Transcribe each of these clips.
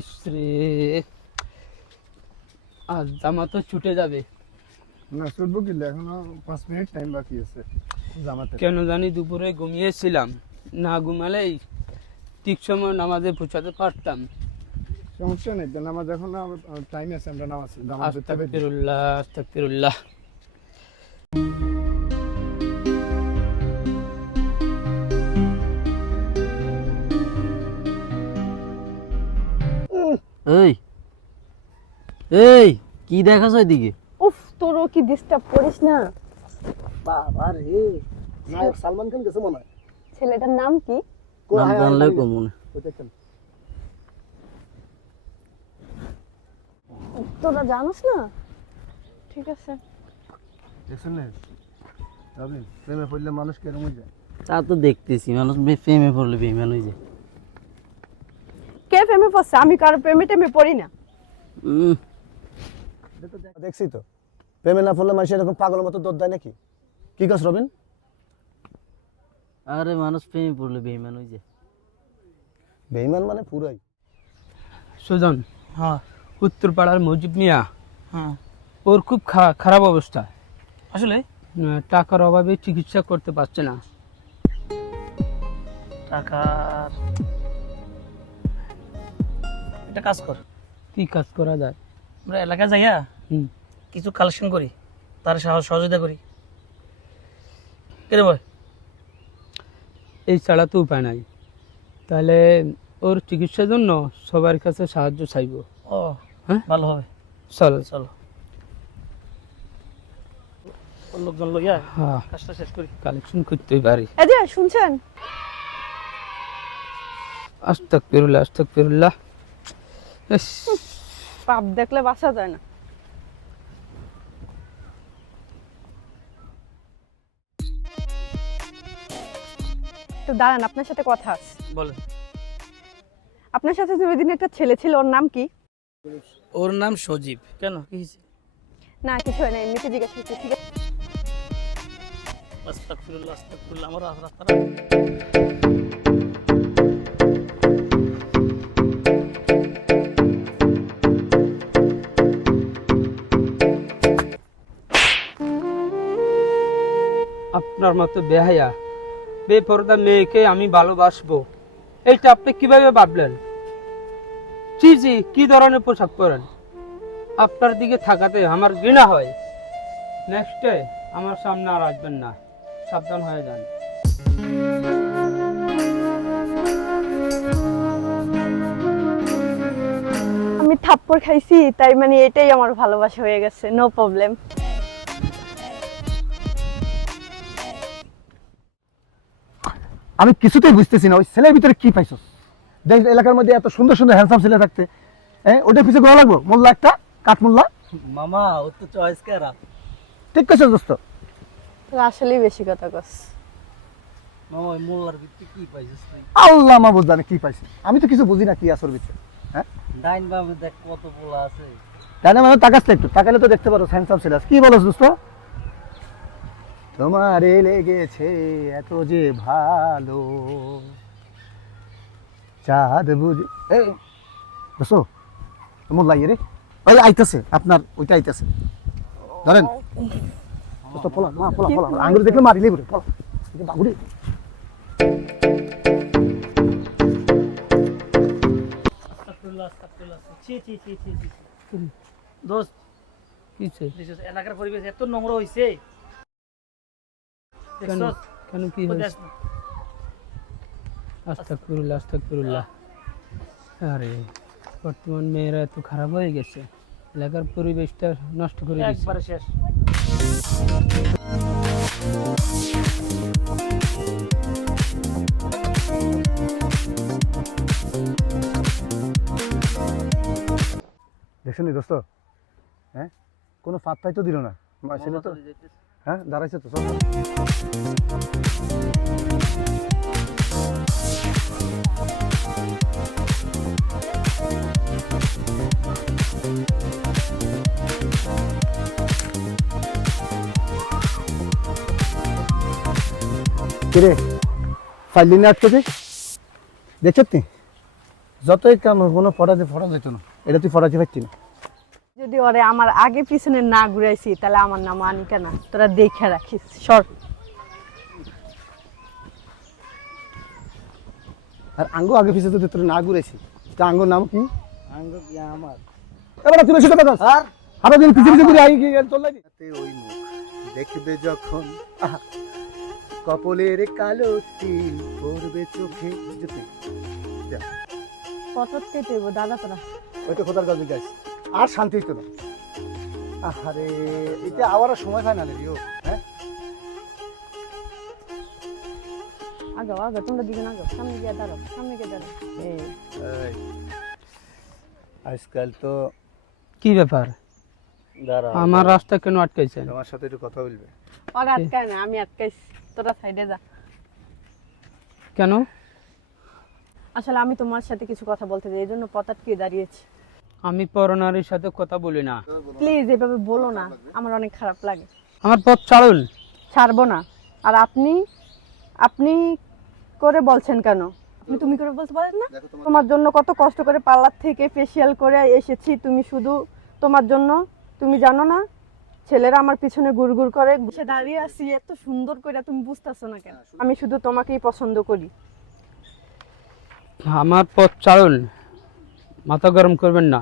ইসরে, আজ জামা তো ছুটে যাবে। না ছুটবো কি, এখনো 5 মিনিট টাইম বাকি আছে জামাতে। কেন জানি দুপুরে ঘুমিয়েছিলাম, না ঘুমালেই ঠিক সময় নামাজে পৌঁছাতে পারতাম। সমস্যা নেই, নামাজ এখন টাইম আছে, আমরা নামাজ পড়তে পারি। আস্তাগফিরুল্লাহ, আস্তাগফিরুল্লাহ। এই এই কি দেখাছ ওইদিকে? উফ, তোরও কি ডিস্টার্ব করিস না। বাবা রে, নায়ক সালমান খান গেছে মনে হয়। ছেলেটার নাম কি? নাম জানলে কমনে। তোরা জানোস না? ঠিক আছে। দেখছেন না রবি, প্রেমে পড়লে মানুষ কেরম হয়ে যায়। তা তো দেখতেছি, মানুষ প্রেমে পড়লে বেইমান হয়ে যায়। কে প্রেমে পড়ছে? আমি কারো প্রেমে টেমে পড়ি না। দেখছি তো, প্রেমে না পড়লে মানুষ এরকম পাগলের মতো দৌড় দেয় নাকি? কি কাজ রবিন? আরে মানুষ প্রেমে পড়লে বেইমান হয়ে যায়। বেঈমান মানে পুরাই। সুজন, হ্যাঁ উত্তরপাড়ার মজিব মিয়া, হ্যাঁ ওর খুব খারাপ অবস্থা। আসলে টাকার অভাবে চিকিৎসা করতে পারছে না। টাকার একটা কাজ কর, কি কাজ করা যায়? আমরা এলাকায় যাইয়া হুম, কিছু কালেকশন করি, তার সহযোগিতা করি। কেন ভাই? এই ছাড়া তো উপায় নাই। তাহলে ওর চিকিৎসার জন্য সবার কাছে সাহায্য চাইব। ও হ্যাঁ, ভালো হবে, চলো। চলো ওর লোকজন লইয়া হ্যাঁ, কাজটা শেষ করি। কালেকশন করতেই পারি। এই যে শুনছেন? আস্তাগফিরুল্লাহ, আস্তাগফিরুল্লাহ। ইস, পাপ দেখলে বাঁচা যায় না। তো দাঁড়ান, আপনার সাথে কথা আছে। বলেন। আপনার সাথে যে ওই দিন একটা ছেলে ছিল, ওর নাম কি? ওর নাম সজীব। কেন, কি হয়েছে? না কিছু হয় না, এমনিতে জিজ্ঞাসা করছি। ঠিক আছে। আস্তাগফিরুল্লাহ, আস্তাগফিরুল্লাহ। আমার রাস্তাটা আপনার মতো বেহায়া বেপরদা মেয়েকে আমি ভালোবাসবো, এইটা আপনি কিভাবে ভাবলেন? জি জি, কি ধরনের পোশাক পরেন? আপনার দিকে থাকাতে আমার ঘৃণা হয়। নেক্সটে আমার সামনে আর আসবেন না, সাবধান হয়ে যান। আমি থাপ্পড় খাইছি, তাই মানে এটাই আমার ভালোবাসা হয়ে গেছে। No problem. আমি কিছুতেই বুঝতেছি না ওই ছেলের ভিতরে কি পাইছস। দেখ এলাকার মধ্যে এত সুন্দর সুন্দর হ্যান্ডসাম ছেলে থাকতে, হ্যাঁ ওটার পিছিয়ে ঘোরা লাগবো? মোল্লা একটা কাঠমোল্লা। মামা ও তো চয়েস কেরা। ঠিক কইছস দোস্ত। আসলেই বেশি কথা কস। মামা ওই মোল্লার ভিতরে কি পাইছিস তুই? আল্লাহ মাহবুব জানে কি পাইছি, আমি তো কিছু বুঝি না কি আসর ভিতরে। হ্যাঁ ডাইন বামে দেখ কত পোলা আছে। তাই না, মানে তাকাস তো একটু, তাকালে তো দেখতে পারো হ্যান্ডসাম ছেলে আছে। কি বলছ দোস্ত? তোমারে লেগেছে এত যে ভালো চাঁদ বুঝি। এই দোস্ত মোল্লা রে, ওই আইতাছে আপনার, ওইটা আইতাছে, ধরেন দোস্ত। পোলা মা, পোলা পোলা আঙ্গুর দেখলে মারিলেই বলে পোলা বাগুড়ি। আস্তাগফিরুল্লাহ, আস্তাগফিরুল্লাহ। ছি ছি ছি ছি ছি। দোস্ত, কিছে? এলাকার পরিবেশ এত নোংরা হইছে। কেন দেখছস? কেন কি ওই হয়েছে? দেখ না। আস্তাগফিরুল্লাহ, আস্তাগফিরুল্লাহ। আরে বর্তমান মেয়েরা এত খারাপ হয়ে গেছে, এলাকার পরিবেশটা নষ্ট করে দিচ্ছে। একবারে শেষ। দেখছেন দোস্ত, হ্যাঁ কোনো পাত্তাই তো দিল না ছেলে তো। হ্যাঁ দাঁড়াইছে তো, চল। কিরে ফাইল নিয়ে আটকেছে, দেখছ তুই? যতই কাম হোক, কোনো ফটা যেত না, এটা তুই ফটাতে পারতি না। যদি ওরে আমার আগে পিছনে না ঘুরাইছি তাহলে আমার নাম আনিকা না, তোরা দেখে রাখিস। সর। আর আঙ্গো আগে পিছে যদি তোর না ঘুরেছি, তা আঙ্গোর নাম কি? আঙ্গ কি আমার এবার তুই বেশি কথা কস। আর সারা দিন পিছে পিছে ঘুরে আই কি চললাই। ওই মুখ দেখবে যখন কপলের কালো তিল পড়বে চোখে, যেতে কত কেটে দাদা তোরা। ওই তো খোদার কাছে গাছ আর শান্তি হইতো না। আরে এটা আবার সময় হয় না রে ও। হ্যাঁ আগাও আগাও, তোমরা দুজন আগাও, সামনে গিয়ে দাঁড়াও, সামনে গিয়ে দাঁড়াও। এই, আজকাল তো কি ব্যাপার, দাঁড়া আমার রাস্তা কেন আটকাইছেন? তোমার সাথে একটু কথা বলবে। আর আটকায় না, আমি আটকাইছি। তোরা সাইডে যা। কেন? আসলে আমি তোমার সাথে কিছু কথা বলতে চাই, এই জন্য পথ আটকে দাঁড়িয়েছি। আমি পরনারীর সাথে কথা বলি না। প্লিজ এভাবে বলো না, আমার অনেক খারাপ লাগে। আমার পথ ছাড়ুন। ছাড়বো না। আর আপনি আপনি করে বলছেন কেন? আপনি তুমি করে বলতে পারেন না? তোমার জন্য কত কষ্ট করে পার্লার থেকে ফেসিয়াল করে এসেছি, তুমি শুধু তোমার জন্য। তুমি জানো না ছেলেরা আমার পিছনে গুড়গুড় করে, সে দাঁড়িয়ে আছি এত সুন্দর করে, তুমি বুঝতেছো না কেন? আমি শুধু তোমাকেই পছন্দ করি। আমার পথ ছাড়ুন, মাথা গরম করবেন না।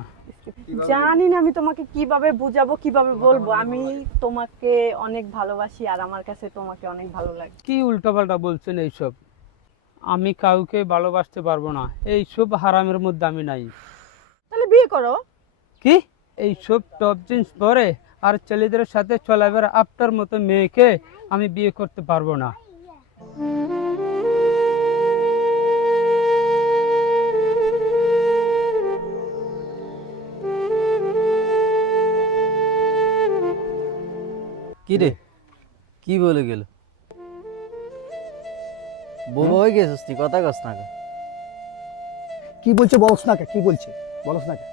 জানি না আমি তোমাকে কিভাবে বুঝাবো, কিভাবে বলবো। আমি তোমাকে অনেক ভালোবাসি আর আমার কাছে তোমাকে অনেক ভালো লাগে। কি উল্টাপাল্টা বলছেন এইসব? আমি কাউকে ভালোবাসতে পারবো না, এইসব হারামের মধ্যে আমি নাই। তাহলে বিয়ে করো। কি এইসব টপ জিন্স পরে আর ছেলেদের সাথে চলাফেরা আপনার মতো মেয়েকে আমি বিয়ে করতে পারবো না। কি রে, কি বলে গেল? বোবা হয়ে গেছিস তুই, কথা কস না কে? কি বলছে বলস না কে? কি বলছে বলস না কে?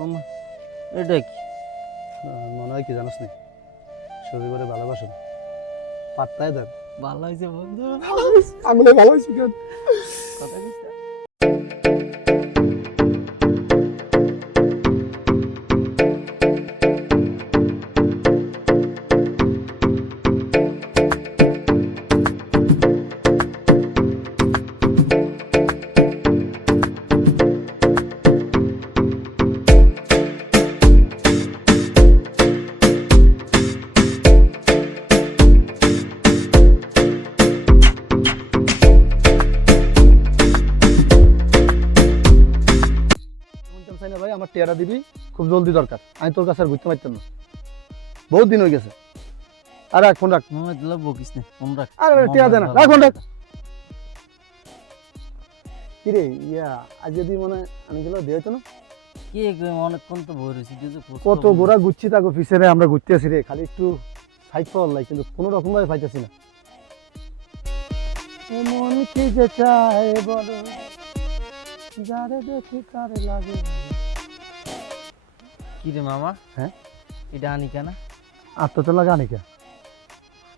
ওমা, এটা কি? মনে হয় কি জানিস না, সবই করে ভালোবাসো না, পাত্তায় দেন। ভালো হয়েছে বন্ধু, আঙুলে ভালো হয়েছে কেন? কথা কইছ না? শুনতাম চাই না ভাই, আমার টেরা দিবি, খুব জলদি দরকার। আমি তোর কাছে আর ঘুরতে পারতাম না, বহুত দিন হয়ে গেছে। আর রাখ ফোন রাখ। মামা দিলা বকিস না, ফোন রাখ। আরে টেরা দে না, রাখ ফোন রাখ। কিরে ইয়া, আজ যদি মনে হয় আমি গেল দিয়ে হইতো না। কি অনেকক্ষণ তো বই রয়েছি, তুই তো কত গোড়া ঘুরছি তাকে পিছনে, আমরা ঘুরতে আসি রে, খালি একটু সাইড পাওয়ার লাগে, কিন্তু কোনো রকম ভাবে পাইতেছি না। এমন কি যে চায় বলো, যারে দেখি কারে লাগে। কি রে মামা? হ্যাঁ এটা আনি কেন? আত্মা লাগা নাকি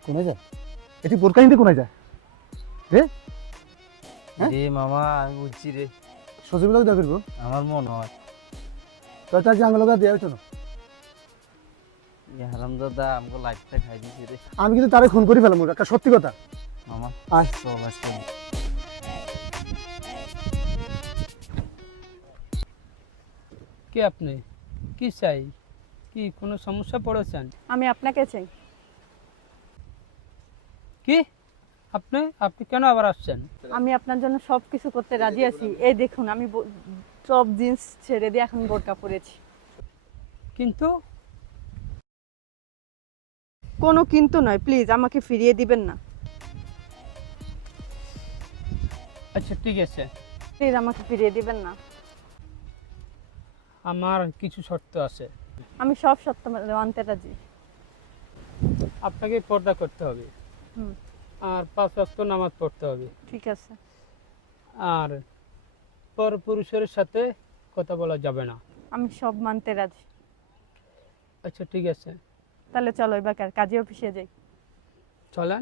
কোনে যায়? এটি বোরকাইতে কোনে যায় রে? হ্যাঁ? রে মামা আমি বুঝছি রে, সচিবগুলো দেওয়া করবো, আমার মনে হয় তোর তার জাঙ্গল লাগা দেওয়া হইতো না। হারামজাদা আমাকে লাইফটা খাই দিছে রে আমি কিন্তু তারে খুন করে ফেলাম, একটা সত্যি কথা। মামা। আয়। চল আজকে কে আপনি? কি চাই? কি কোনো সমস্যা পড়েছেন? আমি আপনাকে চাই। কি আপনি আপনি কেন আবার আসছেন? আমি আপনার জন্য সবকিছু করতে রাজি আছি। এই দেখুন আমি টপ জিন্স ছেড়ে দিয়ে এখন বোরকা পরেছি। কিন্তু কোনো কিন্তু নয়, প্লিজ আমাকে ফিরিয়ে দিবেন না। আচ্ছা ঠিক আছে, প্লিজ আমাকে ফিরিয়ে দিবেন না। আমার কিছু শর্ত আছে। আমি সব সত্য মানতে রাজি। আপনাকে পর্দা করতে হবে, হুম, আর 5 ওয়াক্ত নামাজ পড়তে হবে, ঠিক আছে। আর পরপুরুষের সাথে কথা বলা যাবে না। আমি সব মানতে রাজি। আচ্ছা ঠিক আছে, তাহলে চলো এবার কাজে অফিসে যাই। চলেন।